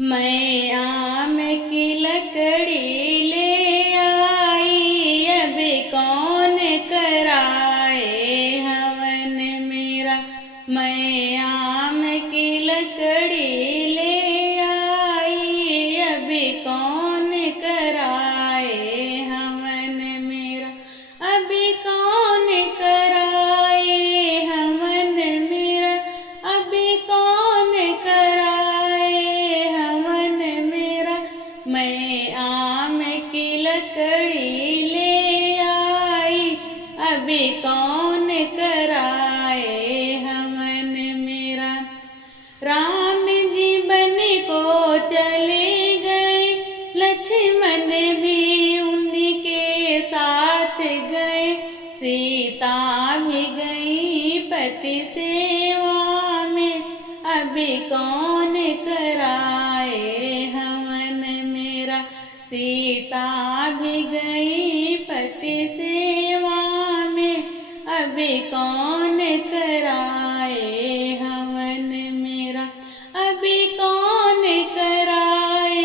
मैं आम की लकड़ी ले आई, अब कौन कराए हवन मेरा। मैं आम की लकड़ी ले आई, अब कौन कराए हवन मेरा। अब कौन कराए हवन मेरा, अब कौन कराए हवन मेरा। मैं आम की लकड़ी ले आई, अब कौन कराए हवन मेरा। राम जी बन को चले गए, लक्ष्मण भी उनके साथ गए। सीता भी गई पति सेवा में, अब कौन कराए हवन मेरा। सीता भी गई पति सेवा में, अब कौन कराए हवन मेरा। अब कौन कराए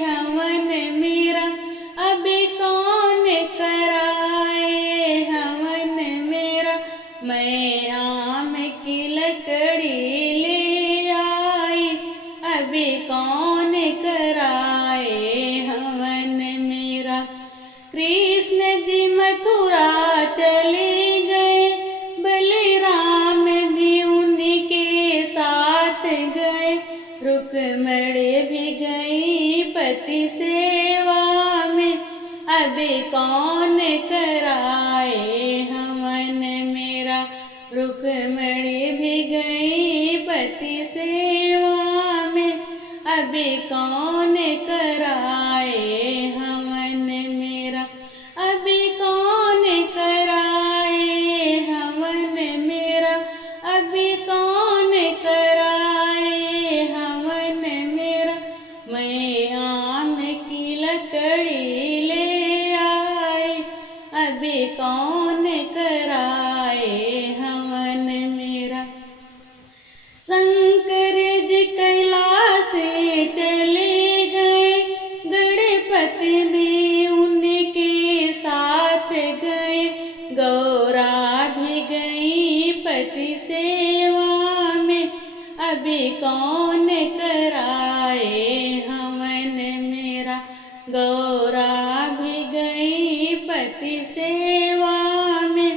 हवन मेरा, अब कौन कराए हवन मेरा। मैं आम की लकड़ी ले आई, अब कौन कराए हवन मेरा। कृष्ण जी मथुरा चले गए, बलराम भी उनके साथ गए। रुक्मिणी भी गई पति सेवा में, अब कौन कराए हवन मेरा। रुक्मिणी भी गई पति सेवा में, अब कौन कराए हवन मेरा। अब कौन कराए हवन मेरा, अब कौन कराए हवन मेरा। मैं आम की लकड़ी ले आई, अब कौन कराए हवन मेरा। शंकर जी कैलाश चले गए, गणपति भी उनके साथ गए। गौरा भी गई पति सेवा में, अब कौन कराए हवन मेरा। गौरा भी गई पति सेवा में,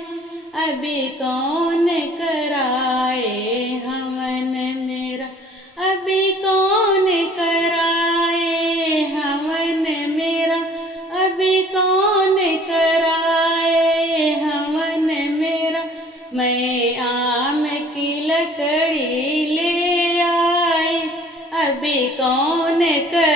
अब कौन कराए हवन मेरा। अब कौन कराए हवन मेरा, अब कौन कराए हवन मेरा। मैं आम की लकड़ी ले आई, अब कौन कराए